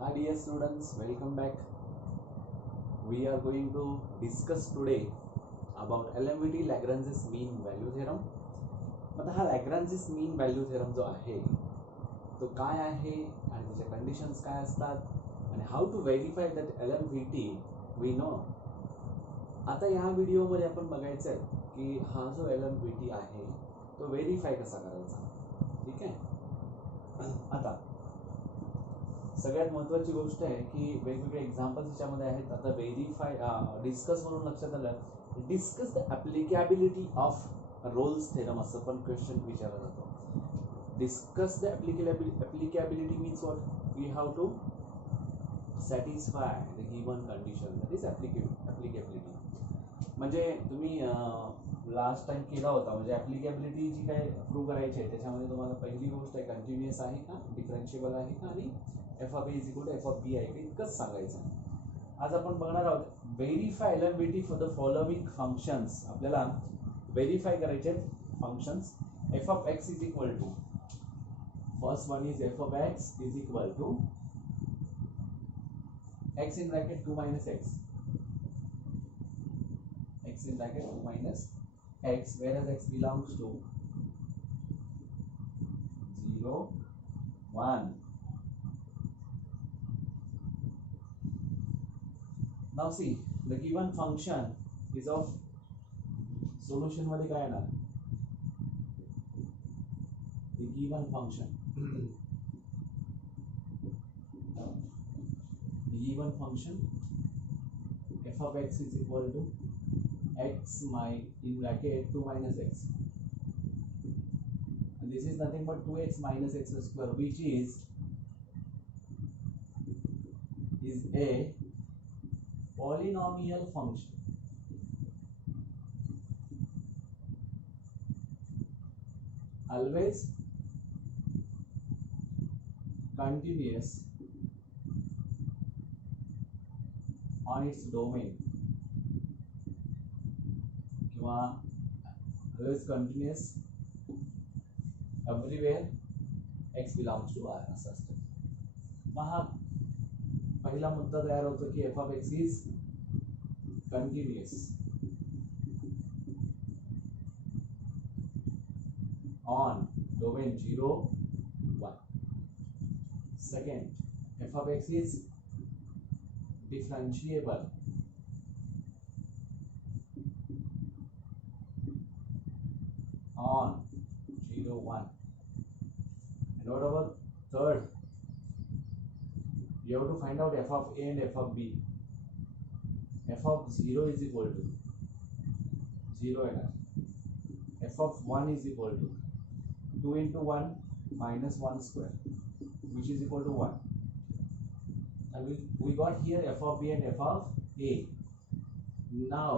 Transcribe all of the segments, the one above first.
Hi dear students, welcome back. We are going to discuss today about LMVT Lagrange's mean value theorem. आता हा Lagrange's mean value theorem जो आहे तो काय आहे आणि त्याच्या कंडिशन्स काय असतात आणि how to verify that LMVT we know. आता या व्हिडिओमध्ये आपण बघायचं आहे की हा जो LMVT आहे तो व्हेरीफाय कसा करायचा. ठीक आहे. आता सगळ्यात महत्त्वाची गोष्ट आहे की वेगवेगळे एक्झाम्पल्स याच्यामध्ये आहेत. आता व्हेरीफाय डिस्कस म्हणून लक्षात आलं, discuss the applicability of Rolle's theorem असं पण क्वेश्चन विचारला जातो. Discuss the applicability means what, we have to satisfy the given condition, that is applicability. म्हणजे तुम्ही लास्ट टाइम केला होता, म्हणजे ॲप्लिकेबिलिटी जी काय प्रूव्ह करायची आहे त्याच्यामध्ये तुम्हाला पहिली गोष्ट आहे कंटिन्युअस आहे का, डिफरन्शिएबल आहे का आणि f of a is equal to F of b आहे का, इतकंच सांगायचं आहे. आज आपण बघणार आहोत verify LMVT for the following functions. आपल्याला व्हेरीफाय करायचे functions. F of x is equal to, first one is f of x is equal to x in bracket 2 minus x, x in bracket 2 minus x, whereas x belongs to 0, 1. Now see, the given function is of solution मध्ये काय येणार, the given function f of x is equal to x in bracket 2 minus x, and this is nothing but 2x minus x square, which is a polynomial function. Always continuous on its domain, किंवा always continuous everywhere x belongs to R असं असतं. मग हा पहिला मुद्दा तयार होतो की F of x is continuous on domain 0, 1. Second, f of x is differentiable on 0, 1. And what about third? You have to find out f of a and f of b. F of 0 is equal to 0 and f of 1 is equal to 2 into 1 minus 1 square, which is equal to 1. And we got here f of b and f of a. Now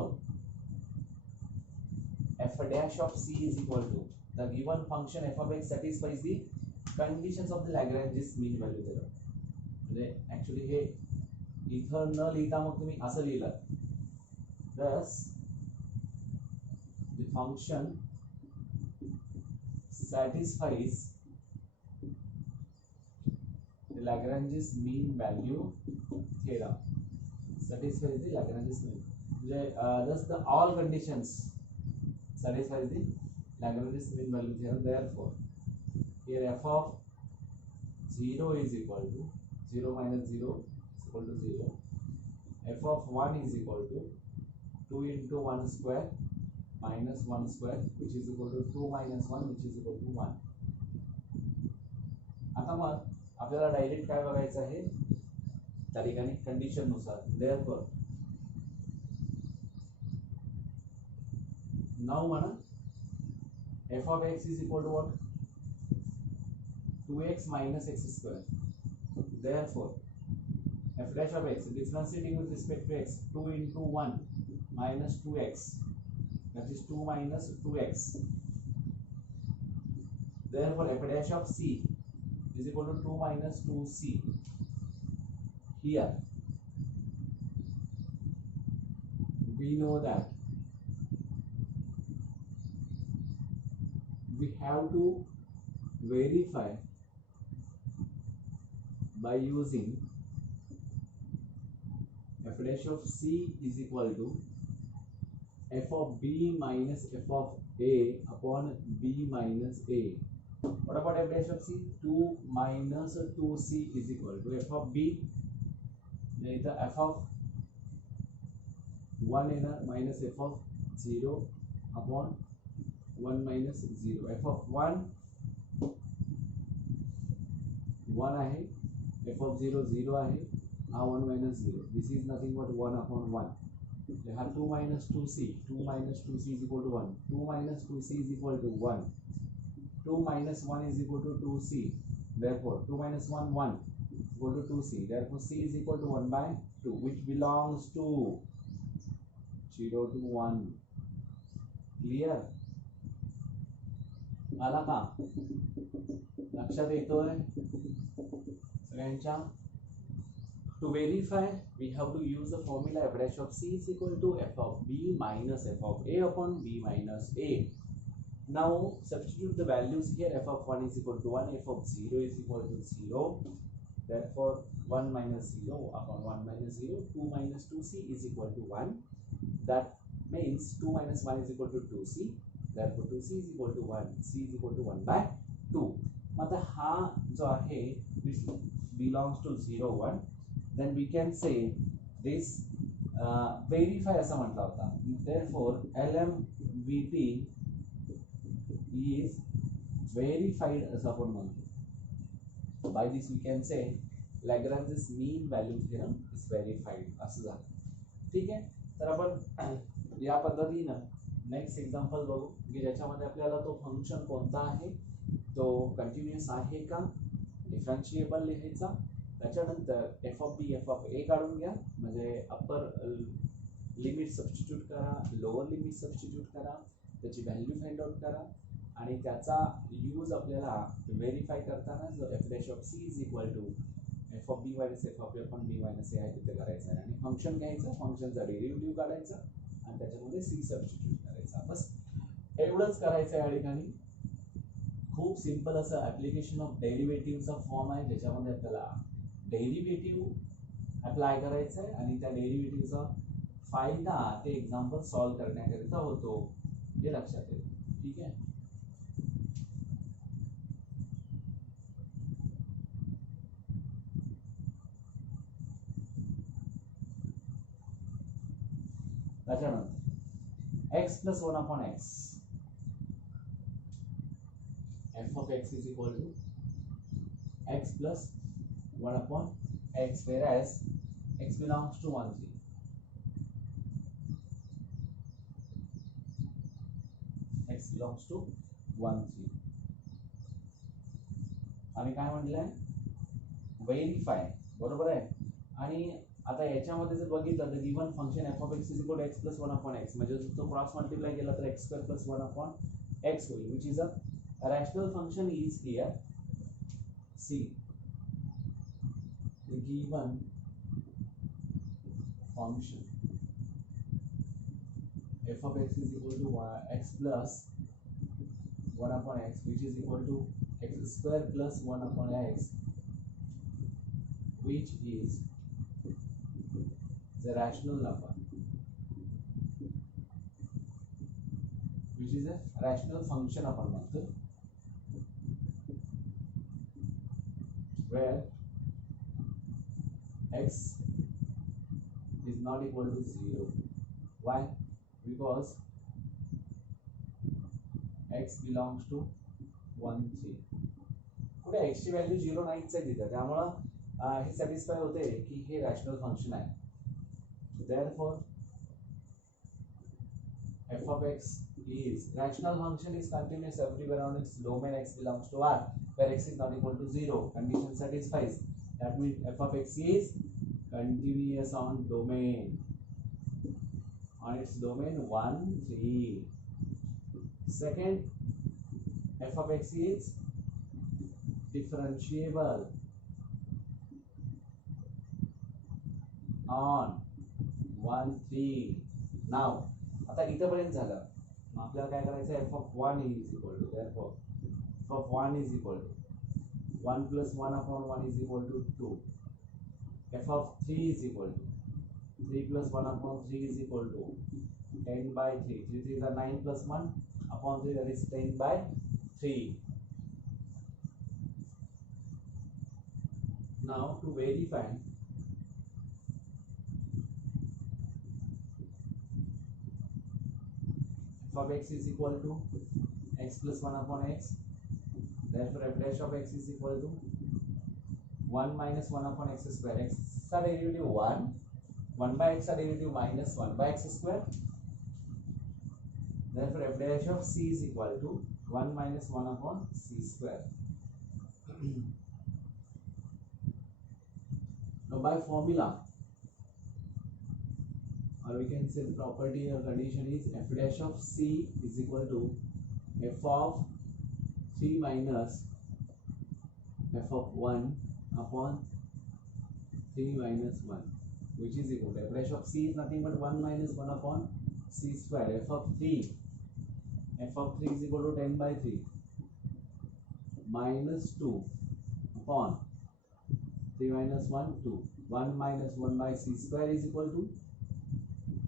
f dash of c is equal to the given function f of x satisfies the conditions of the Lagrange's mean value theorem. म्हणजे ऍक्च्युली हे इथं न लिहिता मग तुम्ही असं लिहिलं, thus the function satisfies the Lagrange's mean value theorem. Satisfies the Lagrange's mean. म्हणजे thus the all conditions satisfies the Lagrange's mean value theorem. Therefore, here f of 0 is equal to 0 minus 0 is equal to 0. F of 1 is equal to 2 into 1 square minus 1 square, which is equal to 2 minus 1, which is equal to 1. आता मग आपल्याला डायरेक्ट काय बघायचं आहे त्या ठिकाणी कंडिशन नुसार. Therefore, now म्हणा f of x is equal to what, 2x minus x square. Therefore, f dash of x differentiating with respect to x, 2 into 1 minus 2x, that is 2 minus 2x. Therefore, f dash of c is equal to 2 minus 2c. Here we know that we have to verify by using f dash of c is equal to f of b minus f of a upon b minus a. What about f dash of c? 2 minus 2c is equal to f of b, the f of 1 minus f of 0 upon 1 minus 0. f of 1 1 आहे, f of 0 0 आहे, हा 1 minus 0. This is nothing but 1 upon 1. You have 2 minus 2c. 2 minus 2c is equal to 1. 2 minus 2c is equal to 1. 2 minus 1 is equal to 2c. Therefore, 2 minus 1 1 equal to 2c. Therefore, c is equal to 1 by 2, which belongs to 0 to 1. Clear? आला का? लक्षात येतोय सगळ्यांच्या? To verify, we have to use the formula f dash of c is equal to f of b minus f of a upon b minus a. Now substitute the values here. F of 1 is equal to 1, f of 0 is equal to 0. Therefore 1 minus 0 upon 1 minus 0, 2 minus 2c is equal to 1. That means 2 minus 1 is equal to 2c. Therefore 2c is equal to 1, c is equal to 1 by 2. आता हा जो आहे which belongs to 0 1, then we can say this verify असा म्हटला होता. Therefore LMVT is verified असं आपण म्हणतो. By this we can say Lagrange's mean value theorem is verified असं झालं. ठीक आहे, तर आपण या पद्धतीनं नेक्स्ट एक्झाम्पल बघू की ज्याच्यामध्ये आपल्याला तो फंक्शन कोणता आहे, तो कंटिन्युअस आहे का, डिफरन्शिएबल लिहायचा. त्याच्यानंतर F of B F of A काढून घ्या, म्हणजे अप्पर लिमिट सबस्टिट्यूट करा, लोअर लिमिट सबस्टिट्यूट करा, त्याची व्हॅल्यू फाइंड आउट करा आणि त्याचा यूज आपल्याला व्हेरीफाय करताना जो F dash of C is equal to F of B minus F of A पण बी मायनस ए आहे तिथे करायचं आहे आणि फंक्शन घ्यायचं, फंक्शनचा डेरिव्हेटिव्ह काढायचा आणि त्याच्यामध्ये सी सबस्टिट्यूट करायचा. बस एवढंच करायचं आहे या ठिकाणी. खूप सिंपल असं ऍप्लिकेशन ऑफ डेरिव्हेटिव्हचा फॉर्म आहे ज्याच्यामध्ये आपल्याला डेरिव्हेटिव्ह अप्लाय करायचं आहे आणि त्या डेरिव्हेटिव्हचा फायदा ते एक्झाम्पल सॉल्व्ह करण्याकरिता होतो, हे लक्षात येईल. ठीक आहे. त्याच्यानंतर x plus 1 upon x, f of x is equal to x plus 1 upon x, whereas x belongs to 1 3. x belongs to 1 3 आणि काय म्हटलंय, व्हेरीफाय, बरोबर आहे. आणि आता याच्यामध्ये जर बघितलं तर given function f of x is equal to x plus 1 upon x, म्हणजे तो क्रॉस मल्टिप्लाय केला तर x square plus 1 upon x होईल, which is a rational function is here. See, the given function f of x is equal to x plus 1 upon x, which is equal to x square plus 1 upon x, which is the rational number, which is a rational function upon method, where x is not equal to 0. Why? Because x belongs to 1 3. कुठे x ची व्हॅल्यू 0 नाहीच आहे तिथे, त्यामुळे हे सॅटिस्फाय होते की हे rational function आहे. Therefore f of x is rational function is continuous everywhere on its domain x belongs to R, where x is not equal to 0. Condition satisfies. That means f of x is continuous on domain, on its domain 1 3. Second, f of x is differentiable on 1 3. Now आता इथपर्यंत झालं, मग आपल्याला काय करायचं, f of 1 is equal to, therefore f of 1 is equal to 1 plus 1 upon 1 is equal to 2. f of 3 is equal to 3 plus 1 upon 3 is equal to 10 by 3. 3 3 is 9 plus 1 upon 3, that is 10 by 3. Now to verify, f of x is equal to x plus 1 upon x. Therefore f dash of x is equal to 1 minus 1 upon x square. X are derivative 1. 1 by x are derivative minus 1 by x square. Therefore f dash of c is equal to 1 minus 1 upon c square. Now by formula, or we can say the property or condition is f dash of c is equal to f of 3 minus f of 1 upon 3 minus 1, which is equal to f dash of c is nothing but 1 minus 1 upon c square. F of 3 is equal to 10 by 3 minus 2 upon 3 minus 1, 2. 1 minus 1 by c square is equal to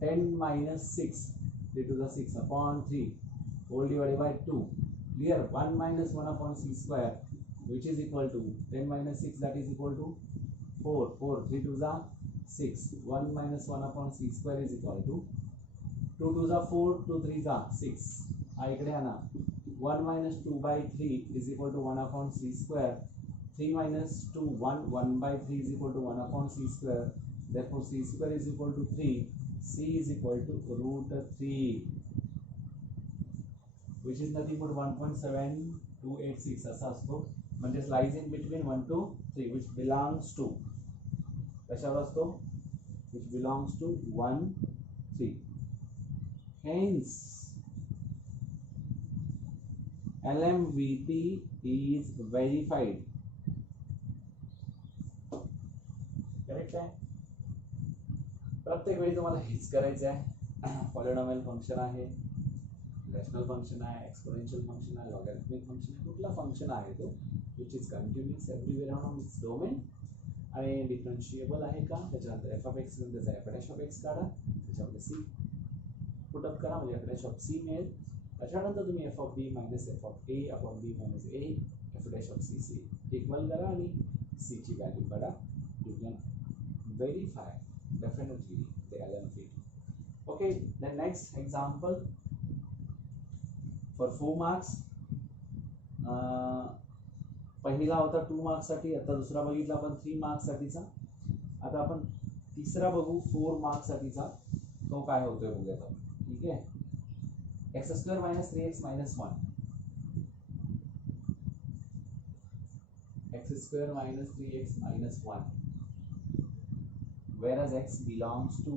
10 minus 6, 3 to the 6 upon 3 whole divided by 2. Here 1 minus 1 upon c square, which is equal to 10 minus 6, that is equal to 4. 4, 3 to the 6. 1 minus 1 upon c square is equal to 2 to the 4, 2 3 the 6. इकडे आना 1 minus 2 by 3 is equal to 1 upon c square. 3 minus 2, 1. 1 by 3 is equal to 1 upon c square. Therefore c square is equal to 3. C is equal to root 3, which is nothing but 1.7286 असा असतो. म्हणजे lies in between 1 to 3, which belongs to कशावर असतो, which belongs to 1 3. Hence LMVT is verified. Correct आहे. प्रत्येक वेळी तुम्हाला हेच करायचं आहे. पॉलिनॉमियल फंक्शन आहे, रॅशनल फंक्शन आहे, एक्सपोनेन्शियल फंक्शन आहे, लॉगॅरिथमिक फंक्शन आहे, कुठला फंक्शन आहे तो which is continuous everywhere on its domain आणि डिफरन्शिएबल आहे का, त्याच्यानंतर एफ ऑफ एक्स नंतर एफ डॅश ऑफ एक्स काढा, त्याच्यामध्ये सी पुटअप करा म्हणजे एफ डॅश ऑफ सी मिळेल. त्याच्यानंतर तुम्ही f of B minus F of a upon b minus a f dash of c c equal करा आणि सी ची व्हॅल्यू काढा. You can verify definitely the LMVT. Okay, the next example for 4 marks. पहिला होता 2 मार्क्स साठी, आता दुसरा बघितला आपण 3 मार्क्स साठीचा. आता आपण तिसरा बघू 4 मार्क्स साठीचा. तो काय होतोय बघूया आपण. ठीक आहे. x square minus 3x minus 1. x square minus 3x minus 1. Whereas x belongs to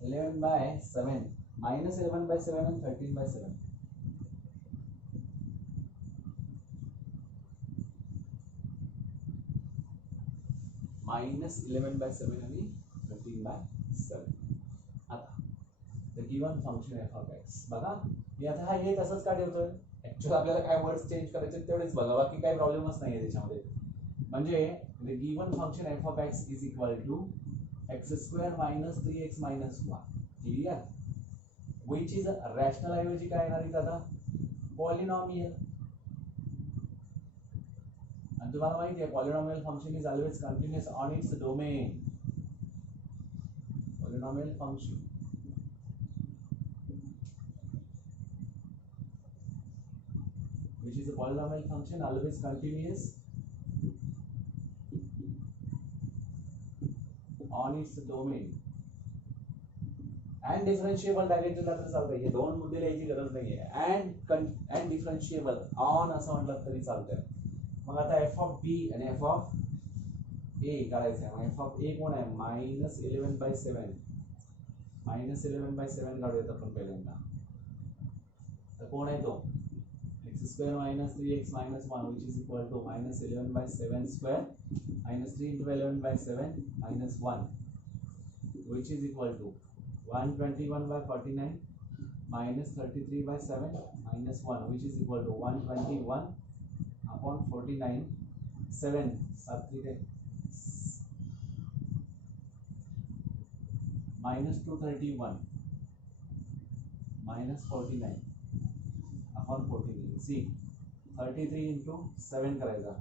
11 by 7, minus 11 by 7 and 13 by 7. Minus 11 by 7 and 13 by 7. आता the given function f of x बघा, मी आता हा हे तसंच का ठेवतोय. ऍक्च्युअली आपल्याला काय वर्ड्स चेंज करायचे तेवढेच बघा, बाकी काही प्रॉब्लेमच नाहीये त्याच्यामध्ये. म्हणजे the given function f of x is equal to x square minus 3x minus 1. Clear? Which is rational ऐवजी काय येणार आहे दादा, पॉलिनॉमियल. आणि तुम्हाला माहिती आहे polynomial function is always continuous on its domain. Polynomial function which is a polynomial function always continuous on its domain and differentiable directly तर चालतंय. हे दोन मुद्दे लिहायची गरज नाहीये. and differentiable on असं म्हटलं तरी चालतंय. मग आता f of b आणि f of a काढायचं आहे. f of a कोण आहे, minus 11 by 7. minus 11 by 7 काढूयात आपण पहिल्यांदा. तर कोण आहे तो, x square minus 3x minus 1, which is equal to minus 11 by 7 square minus 3 into 11 by 7 minus 1, which is equal to 121 by 49 minus 33 by 7 minus 1, which is equal to 121 upon 49. 7 7 3 माइनस 231 माइनस 49 अपॉन 14 सी 33 इंटू 7 करायचा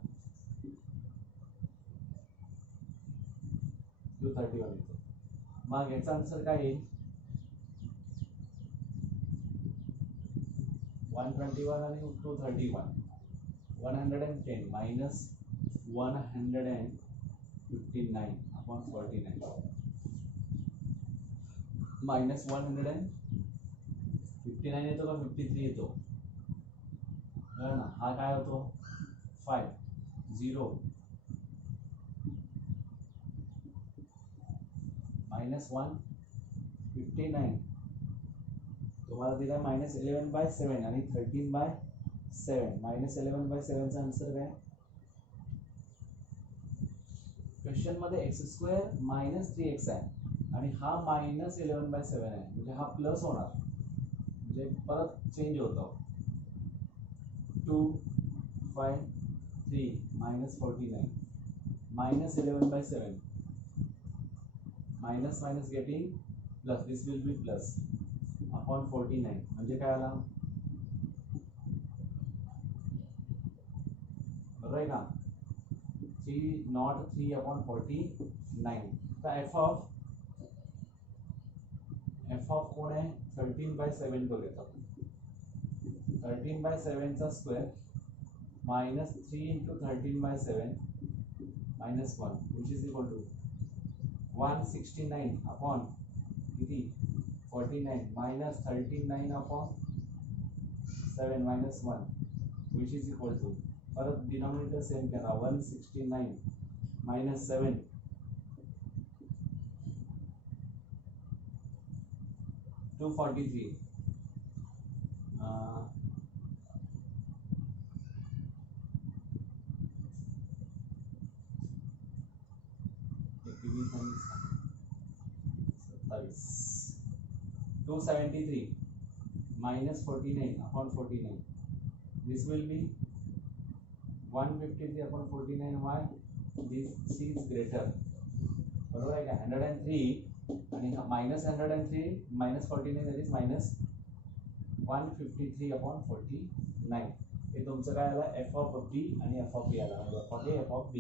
231 येतो. मग याचा आन्सर काय येईल 121 आणि 231 110 माइनस 159 अपॉन 49 माइनस 159 येतो का 53 येतो ना. हा काय होतो 5 0 माइनस 159 तुम्हाला दिला माइनस 11/7 आणि 13/7 माइनस 11/7 चा आन्सर काय क्वेश्चन मध्ये x² माइनस 3x आहे आणि हा माइनस 11/7 आहे म्हणजे हा प्लस होणार म्हणजे परत चेंज होतो 2 5 3 माइनस 49 माइनस 11/7 minus minus getting plus this will be plus upon 49 म्हणजे काय आला बरोबर आहे का 3 नॉट 3 अपॉन 49 तर एफ ऑफ कोण आहे 13/7 करूया 13/7 चा square minus 3 into 13/7 minus 1 which is equal to 169 upon किती 49 minus 39 upon 7 minus 1 which is equal to परत डिनोमिनेटर सेम करा 169 माइनस 7 243 273 minus 49 upon 49 this will be 153 upon 49 why this c is greater बरोबर आहे का 103 आणि minus 103 minus 49 that is minus 153 upon 49 हे तुमचं काय आलं f of b आणि f of b आला f of a f of b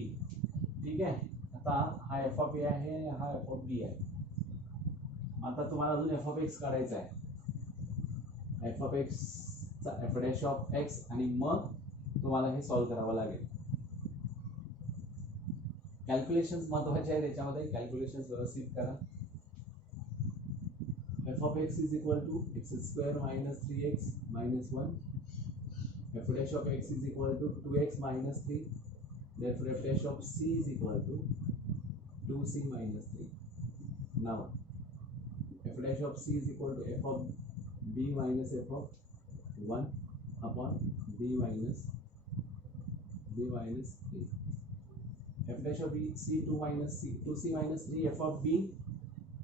ठीक आहे. आता हा f of a आहे हा f of b आहे. आता तुम्हाला अजून f of x काढायचा आहे f of x चा f dash of x आणि मग तुम्हाला हे सॉल्व करावं लागेल. कॅल्क्युलेशन्स महत्त्वाचे आहेत त्याच्यामध्ये कॅल्क्युलेशन्स व्यवस्थित करा. f of x is equal to x² minus 3x minus 1 f dash of x is equal to 2x minus 3 therefore f dash of c is equal to 2c minus 3. Now f dash of c is equal to f of b minus f of 1 upon b minus 3 f dash of b c 2c minus 3 f of b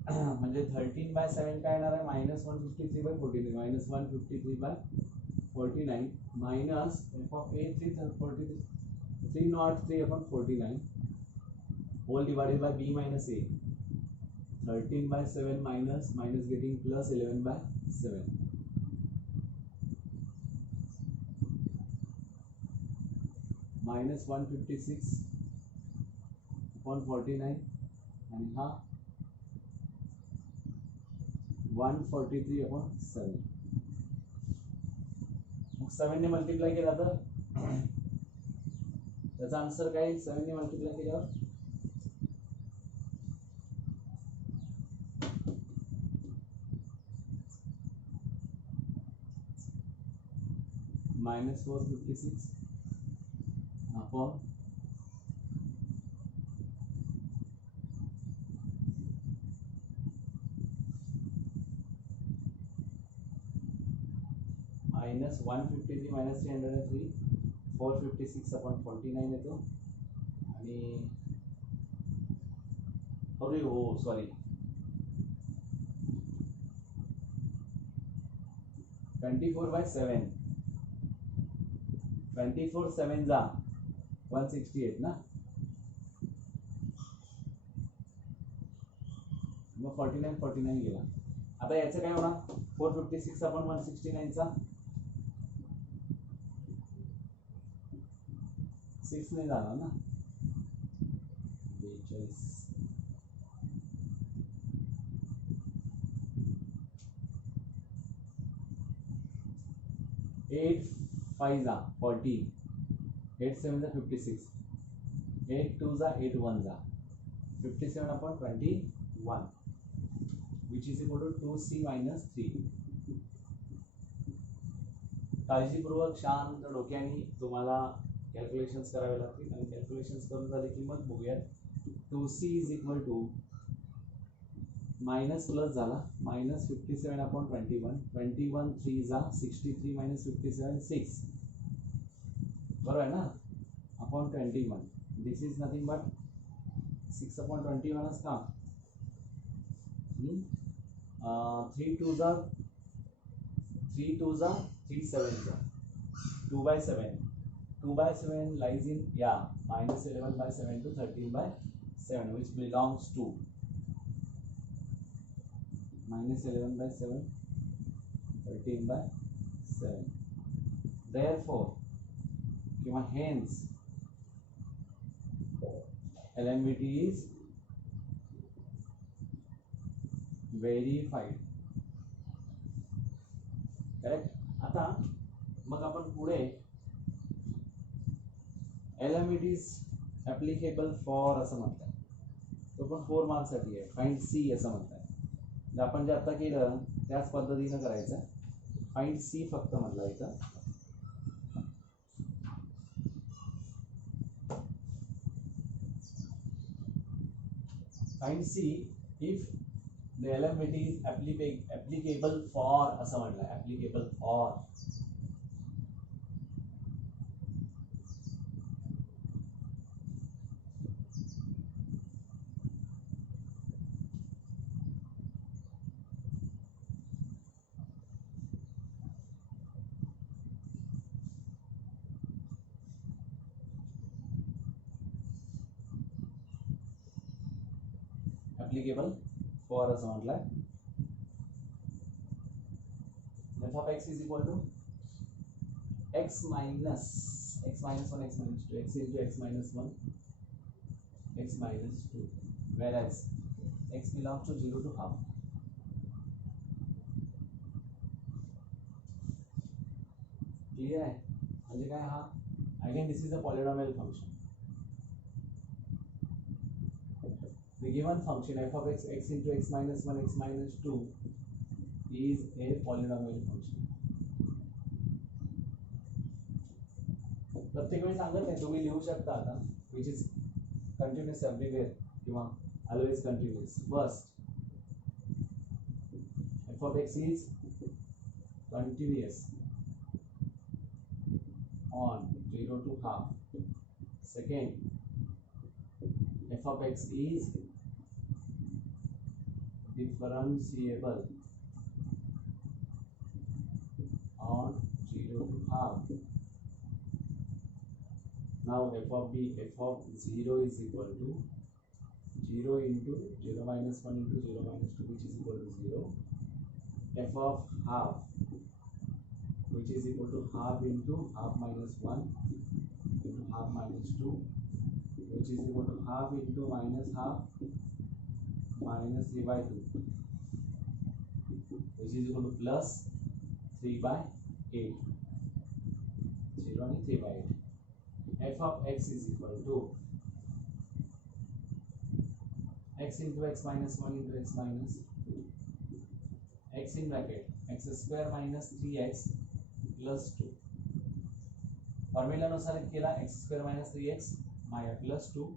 म्हणजे 13/7 काय येणार आहे -153/49 -153/49 minus f of a 303/49 whole divided by b minus a 13/7 minus getting plus 11/7 -156/49 आणि हा 143/7 मग 7 ने मल्टिप्लाय केला तर त्याचा आन्सर काय येईल 7 ने मल्टिप्लाय केल्यावर -456 upon -153 minus 303 456/49 येतो आणि अरे हो सॉरी 24/7 24/7 जा 168 ना मग 49 गेला. आता याचं काय होणार 456 अपॉन 169 चा 6 नाही जाणार ना 42 8 5 जा 40 8 7 जा 56 8 2 जा 8 1 जा 57 upon 21 which is equal to 2c minus 3. काळजीपूर्वक शांत डोक्याने तुम्हाला कॅल्क्युलेशन्स करावे लागतील आणि कॅल्क्युलेशन्स करून झाले की मग बघूयात 2c is equal to minus plus झाला मायनस 57 अपॉन 21 21 3 जा 63 मायनस 57 6 बरोबर आहे ना अपॉन 21 दिस इज नथिंग बट 6 अपॉन 21 का 3 2 जा 3 2 जा 3 7 जा 2 by 7 2 by 7 lies in minus 11 by 7 to 13 by 7 which belongs to minus 11 by 7 13 by 7 therefore hence LMVT is verified. Correct. आता मग आपण पुढे LMVT is applicable for असं म्हणतात तो पण 4 मार्क्स साठी आहे फाइंड सी असं म्हणतात. आपण जे आता केलं त्याच पद्धतीनं करायचं फाइंड सी फक्त म्हटलं इथं find see if the LMVT is applicable for असं म्हटलं applicable for applicable for असं म्हटलंय f of x is equal to x minus 1 x minus 2 x into x minus 1 x minus 2 whereas x belongs to 0 to half. Clear है म्हणजे काय हा again this is a polynomial function. The given function f of x x into x minus 1 x minus 2 is a polynomial function. प्रत्येक वेळी सांगत नाही तुम्ही लिहू शकता आता which is continuous everywhere किंवा always continuous. First f of x is continuous on 0 to half. Second f of x is differentiable on 0 to half. Now f of 0 is equal to 0 into 0 minus 1 into 0 minus 2 which is equal to 0. F of half which is equal to half into half minus 1 into half minus 2 which is equal to half into minus half minus 3 by 2 which is equal to plus 3 by 8 0 and 3 by 8. F of x is equal to x into x minus 1 into x minus 2 x in bracket x square minus 3x plus 2 फॉर्म्युला नुसार केला x square minus 3x plus 2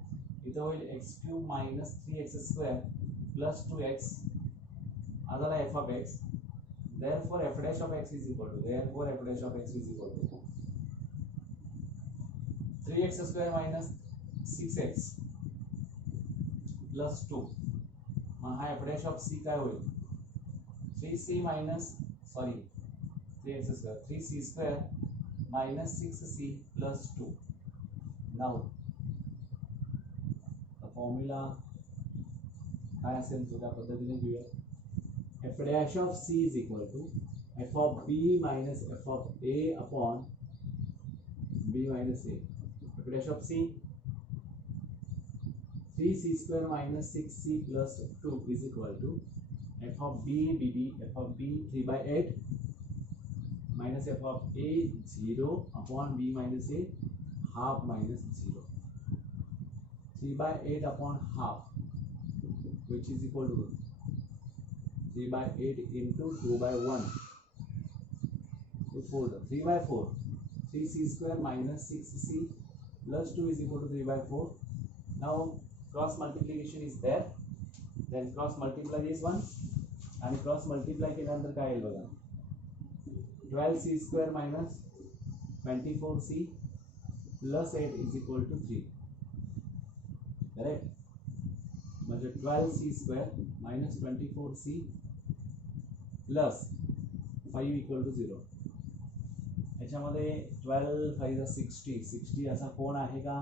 इथं होईल x cube minus 3x square plus 2x आता f of x therefore f dash of x is equal to 3x square minus 6x plus 2 मग हा f dash of c काय होईल 3c minus 3x square 3c square minus 6c plus 2. Now the formula काय असेल तो त्या पद्धतीने घेऊया. F dash of C is equal to F of B minus F of a upon b minus a. F dash of c 3c square minus 6c plus 2 is equal to f of b bb f of b 3 by 8 minus f of a 0 upon b minus a half minus 0. 3 by 8 upon half, which is equal to 3 by 8 into 2 by 1 to 4. 3 by 4, 3c square minus 6c plus 2 is equal to 3 by 4. Now cross multiplication is there, then cross multiply this one and cross multiply केल्यानंतर काय येईल बघा. 12c square minus 24c plus 8 is equal to 3. करेक्ट. म्हणजे 12c square minus 24c plus 5 equal to 0. याच्यामध्ये 12 5 60 असा कोण आहे का?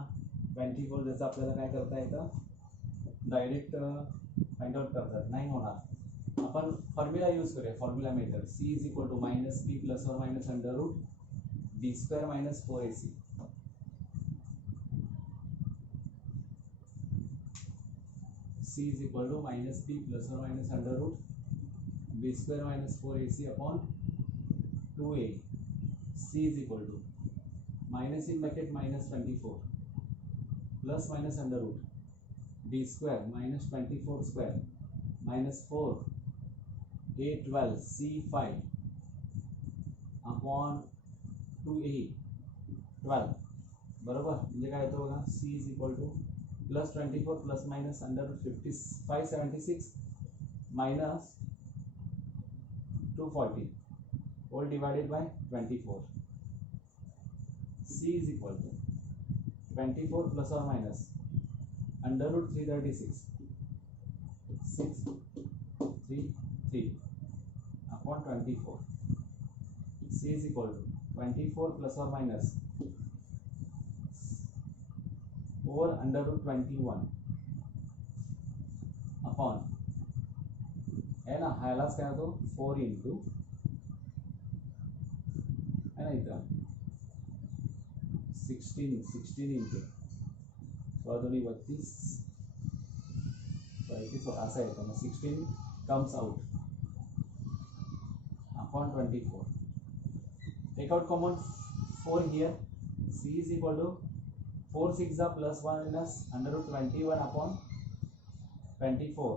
24 त्याचं आपल्याला काय करता येतं, डायरेक्ट फाइंड आउट करतात नाही होणार. आपण फॉर्म्युला यूज करूया. Formula method C is equal to minus P plus or minus under root B square minus 4ac. C is equal to minus P plus or minus under root B square minus 4ac upon 2a. C is equal to minus in bracket minus 24 plus minus under root b square minus 24 square minus 4 a 12 c 5 upon 2a 12 बरोबर. म्हणजे काय होतं बघा, c is equal to plus 24 plus minus under root 576 minus 240 all divided by 24. c is equal to 24 plus or minus under root 336 633 upon 24. c is equal to 24 plus or minus 4 under root 21 upon है ना, हायलाच काय होतो 4 इंटू है ना इथं 16 इंटू 32 असा येतो. मग 16 comes out upon 24. Take out common 4 here. c is equal to 4 6 plus 1 minus under root 21 upon 24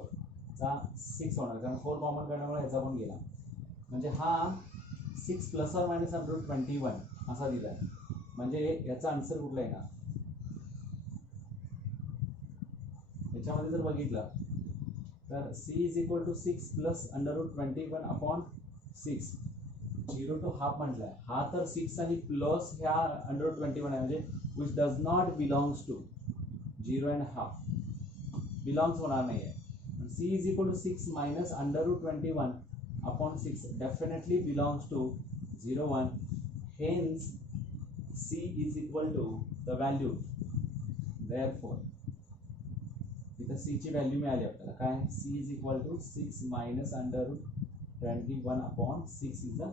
चा 6 होणार, कारण 4 कॉमन करण्यामुळे याचा पण गेला. म्हणजे हा 6 plus or minus under root 21 असा दिला आहे. म्हणजे याचा आन्सर कुठला येणार, याच्यामध्ये जर बघितलं तर c is equal to 6 plus under root 21 upon 6 0 to half म्हटलाय. हा तर 6 आणि प्लस ह्या अंडर रूट 21 आहे, म्हणजे which does not belongs to 0 and half belongs होणार नाही आहे. c is equal to 6 minus under root 21 upon 6 definitely belongs to 0 1. Hence c is equal to the value, therefore इथं c ची व्हॅल्यू मिळाली आपल्याला काय, c is equal to 6 minus under root 21 upon 6 is the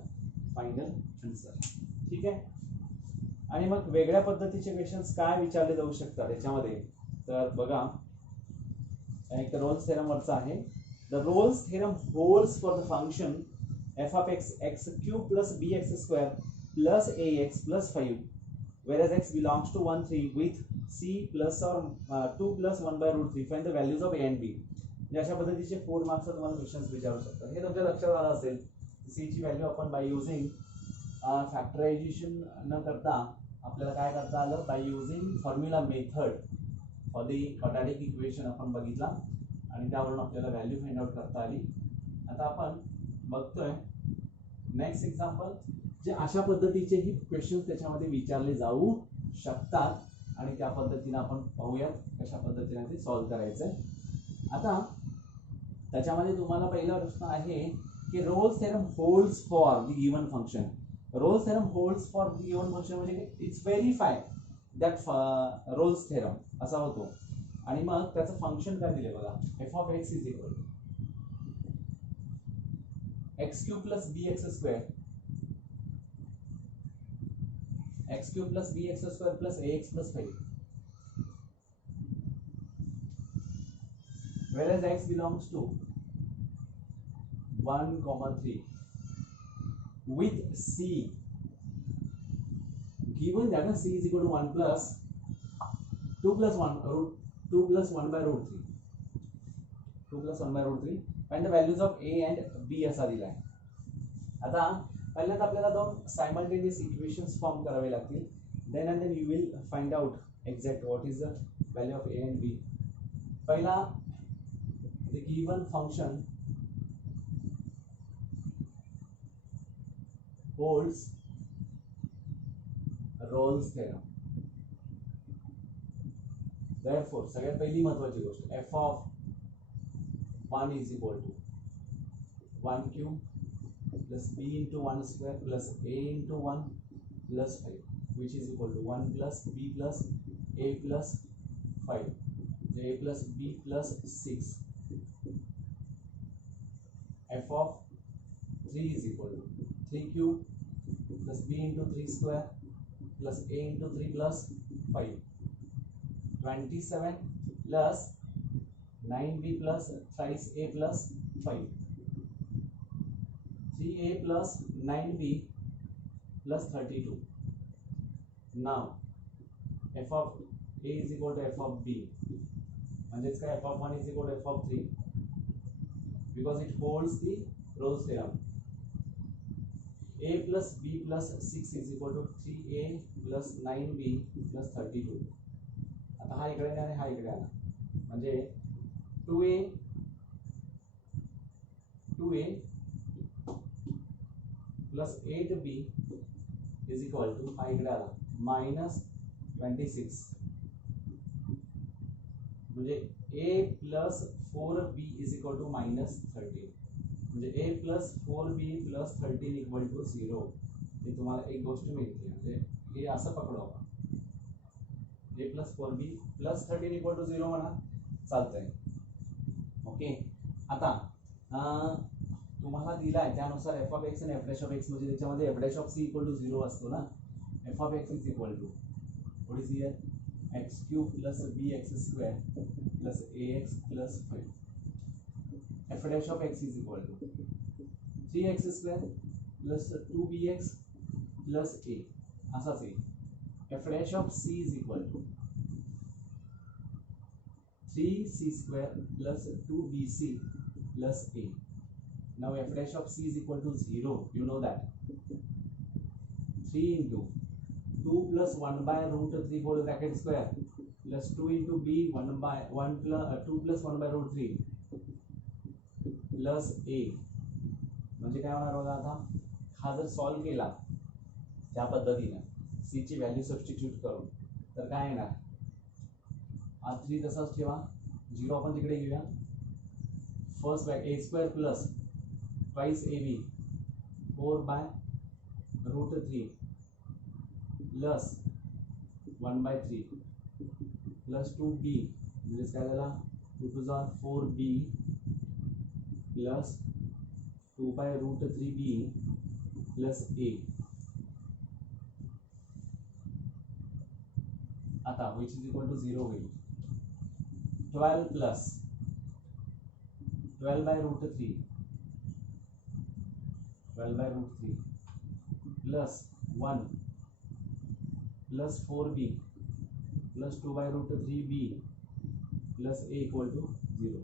final answer. ठीक आहे. आणि मग वेगळ्या पद्धतीचे क्वेश्चन्स काय विचारले जाऊ शकतात याच्यामध्ये, तर बघा एक रोल्स थेरम वरचा आहे. The roles theorem holds for the function f of x x cube plus bx square plus ax plus 5 whereas x belongs to 1 3 with c plus or 2 plus 1 by root 3. Find the values of a and b. म्हणजे अशा पद्धतीचे 4 मार्क्स तुम्हाला क्वेश्चन्स विचारू शकतात. हे तुमच्या लक्षात आलं असेल. c ची व्हॅल्यू आपण बाय युजिंग फॅक्टरायझेशन न करता आपल्याला काय करता आलं, by using formula method for the quadratic equation आपण बघितला आणि त्यावरून आपल्याला व्हॅल्यू फाइंड आउट करता आली. आता आपण बघतोय नेक्स्ट एक्झाम्पल, जे अशा पद्धतीचेही क्वेश्चन त्याच्यामध्ये विचारले जाऊ शकतात आणि त्या पद्धतीने आपण पाहूयात कशा पद्धतीने ते सॉल्व्ह करायचंय. आता त्याच्यामध्ये तुम्हाला पहिला प्रश्न आहे की Rolle's theorem holds for the given function. Rolle's theorem holds for the given function म्हणजे it's verify that Rolle's theorem असा होतो. आणि मग त्याचं फंक्शन काय दिले बघा, F of x is equal to X cube plus B X square, X cube plus B X square plus A X plus 5, whereas x belongs to 1, 3 with c given that c is equal to 1 plus 2 plus 1 root 2 plus 1 by root 3, 2 plus 1 by root 3 and the values of a and b असा दिला आहे. आता पहिल्यांदा आपल्याला दोन simultaneous equations form करावे लागतील, then and then you will find out exact what is the value of a and b. पहिला the given function holds Rolle's theorem. Therefore सगळ्यात पहिली महत्त्वाची गोष्ट f of 1 is equal to 1 cube plus b into 1 square plus a into 1 plus 5, which is equal to 1 plus b plus a plus 5, a plus b plus 6. f of 3 is equal to 3 cube plus b into 3 square plus a into 3 plus 5, 27 plus 9b plus thrice a plus 5, 3a plus 9b plus 32. Now f of a is equal to f of b, म्हणजेच काय f of 1 is equal to f of 3 because it holds the Rolle's theorem. a plus b plus 6 is equal to 3a plus 9b plus 32. आता हा इकडे आणि हा इकडे आला, म्हणजे 2a plus 8b is equal to हा इकडे आला minus 26, म्हणजे a plus 4b is equal to minus 13, म्हणजे a plus 4b plus 13 equal to 0. हे तुम्हाला एक गोष्ट मिळते, म्हणजे हे असं पकडू आपण, a plus 4b plus 13 equal to 0 म्हणा, चालतंय. ओके, आता तुम्हाला दिलाय त्यानुसार f of x आणि f dash of x, म्हणजे त्याच्यामध्ये f dash of c equal to 0 असतो ना. f of x is equal to what is here, x cube plus bx square plus ax plus 5. f dash of x is equal to 3x square plus 2bx plus a, असाच आहे. f dash of c is equal to 3c square plus 2bc plus a. Now f dash of c is equal to 0, you know that. 3 into 2 plus 1 by root 3 whole bracket square plus 2 into b 1 by 1 plus 2 plus 1 by root 3 plus a. म्हणजे काय होणार बघा, आता हा जर सॉल्व केला त्या पद्धतीने c ची व्हॅल्यू सबस्टिट्यूट करून, तर काय येणार, हा 3 तसाच ठेवा, 0 आपण तिकडे घेऊया. First by a square plus twice ab 4 by root 3 plus 1 by 3 plus 2b, म्हणजे काय झाला, 2 to the 4b plus 2 by root 3b plus a. आता which is equal to 0 होईल. 12 plus 12 by root 3 plus 1 plus 4b plus 2 by root 3b plus a equal to 0.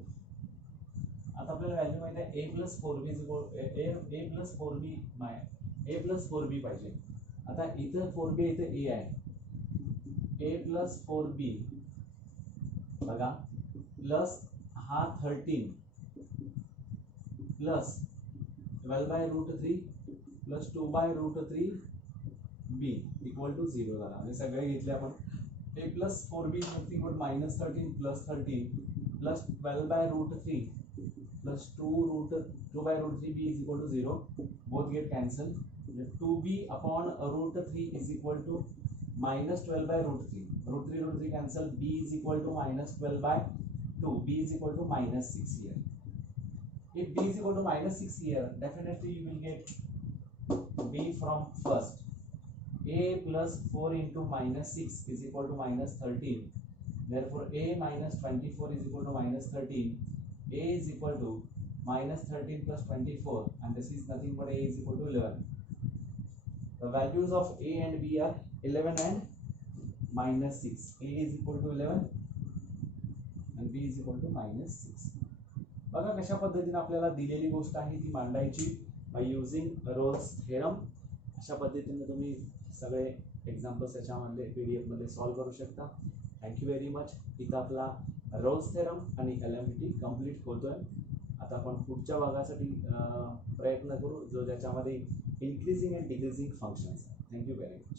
आता आपल्याला व्हॅल्यू माहिती आहे a plus 4b a plus 4b a plus 4b पाहिजे. आता इथं 4b इथं a आहे, a plus 4b बघा प्लस हा 13 प्लस 12 by root 3 plus 2 by root 3 b equal to 0 झाला. म्हणजे सगळे घेतले आपण, a plus 4b is nothing but minus 13 plus 13 plus 12 by root 3 plus 2 by root 3b is equal to 0. Both get cancelled. 2b upon root 3 is equal to -12 by √3. √3 cancel. B is equal to -12 by 2. B is equal to -6 here. If B is equal to -6 here, definitely you will get B from first. A plus 4 into -6 is equal to -13. Therefore, A minus 24 is equal to -13. A is equal to -13 plus 24, and this is nothing but A is equal to 11. The values of A and B are 11 and -6. A is equal to 11 and B is equal to -6. बघा कशा पद्धतीने आपल्याला दिलेली गोष्ट आहे ती मांडायची by using roles theorem. अशा पद्धतीने तुम्ही सगळे एक्झाम्पल्स याच्यामध्ये PDF मध्ये सॉल्व्ह करू शकता. Thank you very much. इथं आपला रोल्स थेरम आणि LMVT कंप्लीट होतोय. आता आपण पुढच्या भागासाठी प्रयत्न करू जो ज्याच्यामध्ये increasing and decreasing functions. Thank you very much.